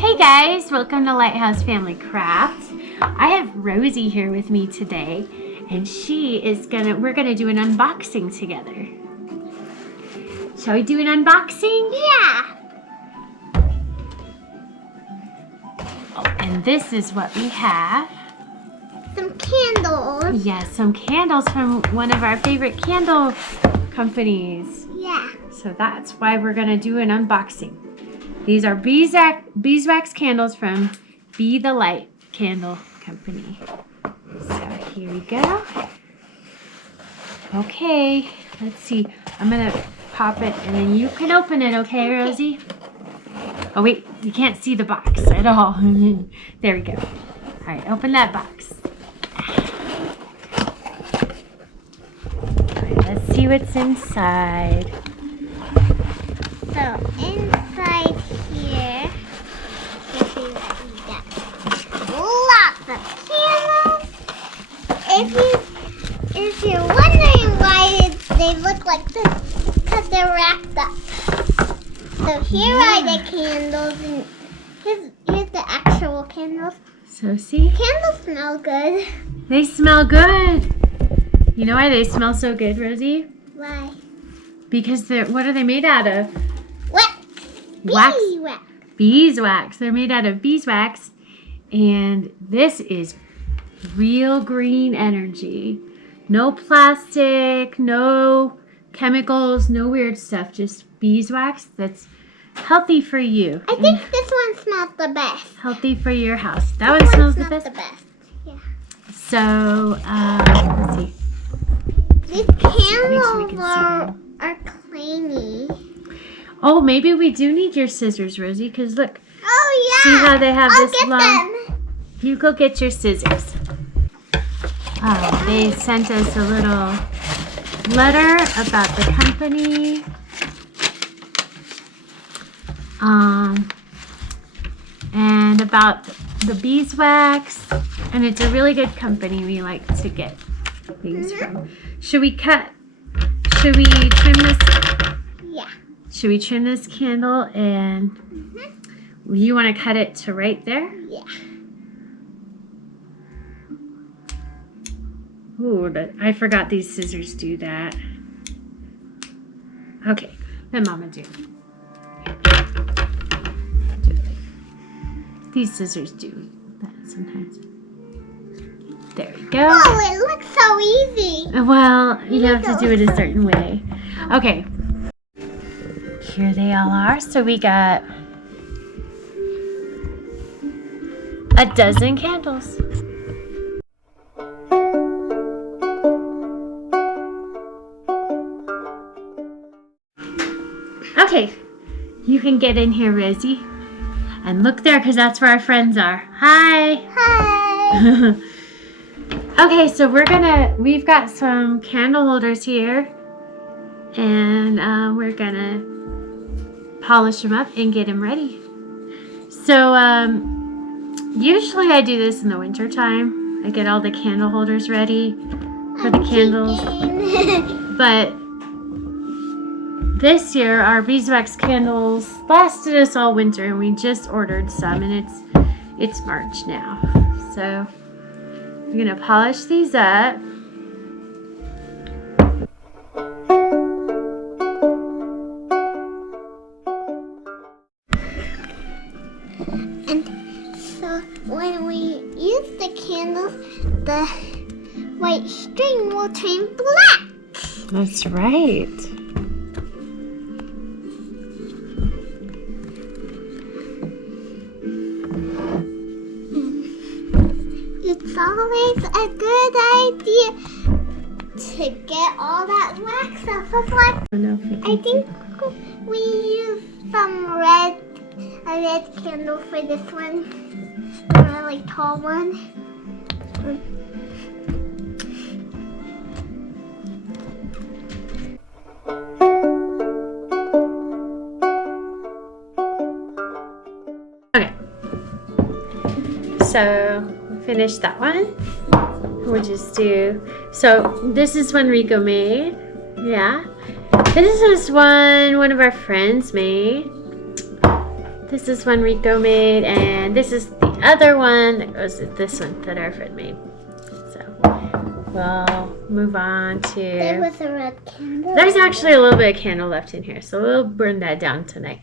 Hey guys, welcome to Lighthouse Family Crafts. I have Rosie here with me today, and we're gonna do an unboxing together. Shall we do an unboxing? Yeah. Oh, and this is what we have. Some candles. Yes, some candles from one of our favorite candle companies. Yeah. So that's why we're gonna do an unboxing. These are beeswax candles from Bee The Light Candle Company. So here we go. Okay, let's see. I'm gonna pop it and then you can open it, okay, Rosie? Oh wait, you can't see the box at all. There we go. All right, open that box. All right, let's see what's inside. So inside here, you see that we got lots of candles. If you're wondering why they look like this, because they're wrapped up. So here are the candles, and here's the actual candles. So see? Candles smell good. They smell good. You know why they smell so good, Rosie? Why? Because what are they made out of? Wax. Beeswax. They're made out of beeswax. And this is real green energy. No plastic, no chemicals, no weird stuff. Just beeswax that's healthy for you. I think this one smells the best. Healthy for your house. That one smells the best? Yeah. So, let's see. These candles are clingy. Oh, maybe we do need your scissors, Rosie, because look. Oh, yeah. See how they have this long? Them. You go get your scissors. Oh, they sent us a little letter about the company. And about the beeswax. And it's a really good company we like to get things from. Should we trim this? Yeah. Should we trim this candle and you want to cut it to right there? Yeah. Ooh, I forgot these scissors do that. Okay, let Mama do it. These scissors do that sometimes. There we go. Oh, it looks so easy. Well, you have to do it a certain way. Okay. Here they all are. So we got a dozen candles. Okay, you can get in here, Rosie. And look there, because that's where our friends are. Hi. Hi. Okay, so we've got some candle holders here. And we're gonna polish them up and get them ready. So usually I do this in the winter time. I get all the candle holders ready for the candles. But this year our beeswax candles lasted us all winter, and we just ordered some, and it's March now. So we're gonna polish these up. And so when we use the candles, the white string will turn black. That's right. It's always a good idea to get all that wax off of wax. I think we use some a red candle for this one, a really tall one. Okay. So finish that one. We'll just do, so this is one Rico made. Yeah. This is one of our friends made. This is one Rico made, and this is the other one that goes with this one that our friend made. So we'll move on to... There was a red candle. There's actually a little bit of candle left in here, so we'll burn that down tonight.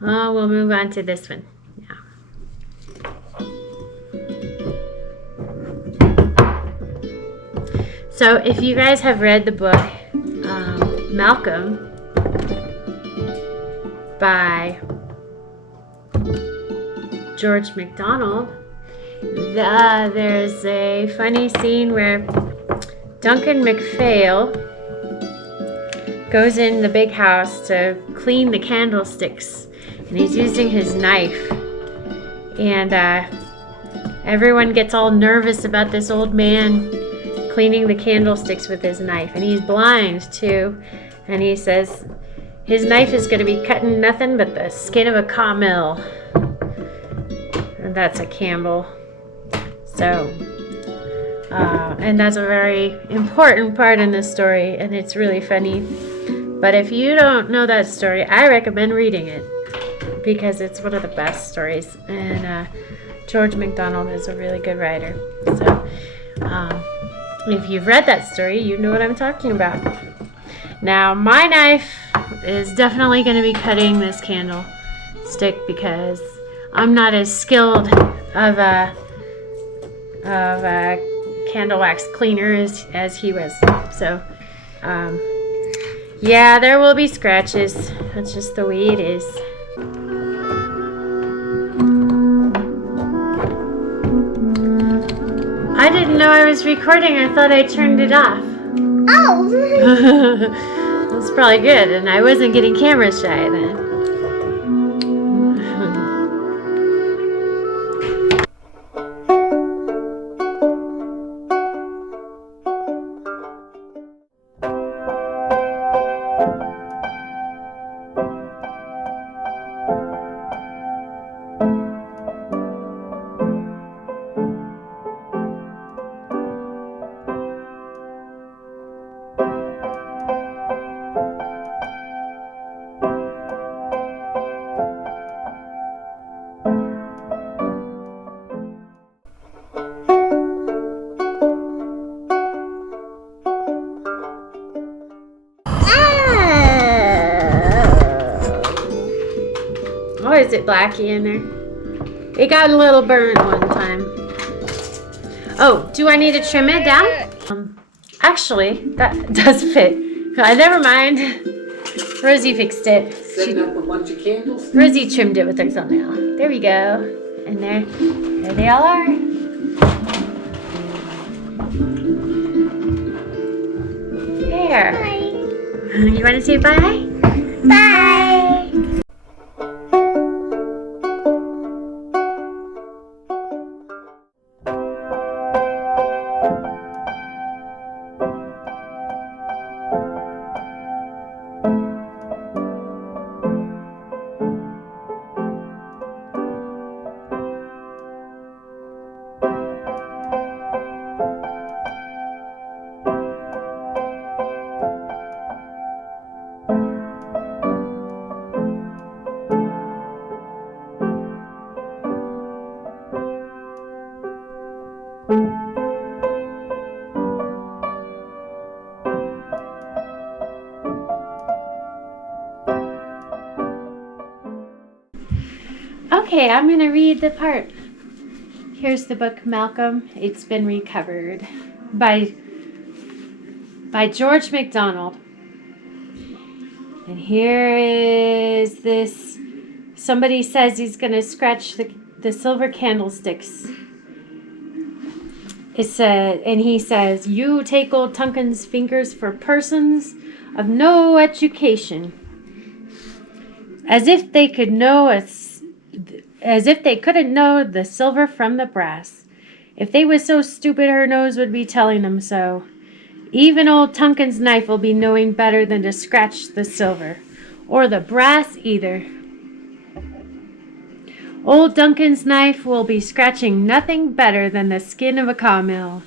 We'll move on to this one now. So if you guys have read the book Malcolm by George MacDonald, there's a funny scene where Duncan MacPhail goes in the big house to clean the candlesticks, and he's using his knife, and everyone gets all nervous about this old man cleaning the candlesticks with his knife, and he's blind too, and he says his knife is going to be cutting nothing but the skin of a camel, and that's a Campbell. So and that's a very important part in this story, and it's really funny. But if you don't know that story, I recommend reading it because it's one of the best stories, and George MacDonald is a really good writer. So if you've read that story, you know what I'm talking about. Now, my knife is definitely going to be cutting this candlestick because I'm not as skilled of a candle wax cleaner as he was. So, yeah, there will be scratches. That's just the way it is. I didn't know I was recording. I thought I turned it off. Oh! That's probably good, and I wasn't getting camera shy then. Oh, is it blacky in there? It got a little burnt one time. Oh, do I need to trim it down? Actually, that does fit. Never mind. Rosie fixed it. Setting up a bunch of candles. Rosie trimmed it with her thumbnail. There we go. And there they all are. There. Bye. You want to say bye? Bye. Okay, I'm going to read the part. Here's the book, Malcolm. It's been recovered by George MacDonald. And here is this. Somebody says he's going to scratch the silver candlesticks. And he says, "You take old Tunkin's fingers for persons of no education, as if they couldn't know the silver from the brass. If they was so stupid, her nose would be telling them so. Even old Tunkin's knife will be knowing better than to scratch the silver, or the brass either. Old Duncan's knife will be scratching nothing better than the skin of a camel.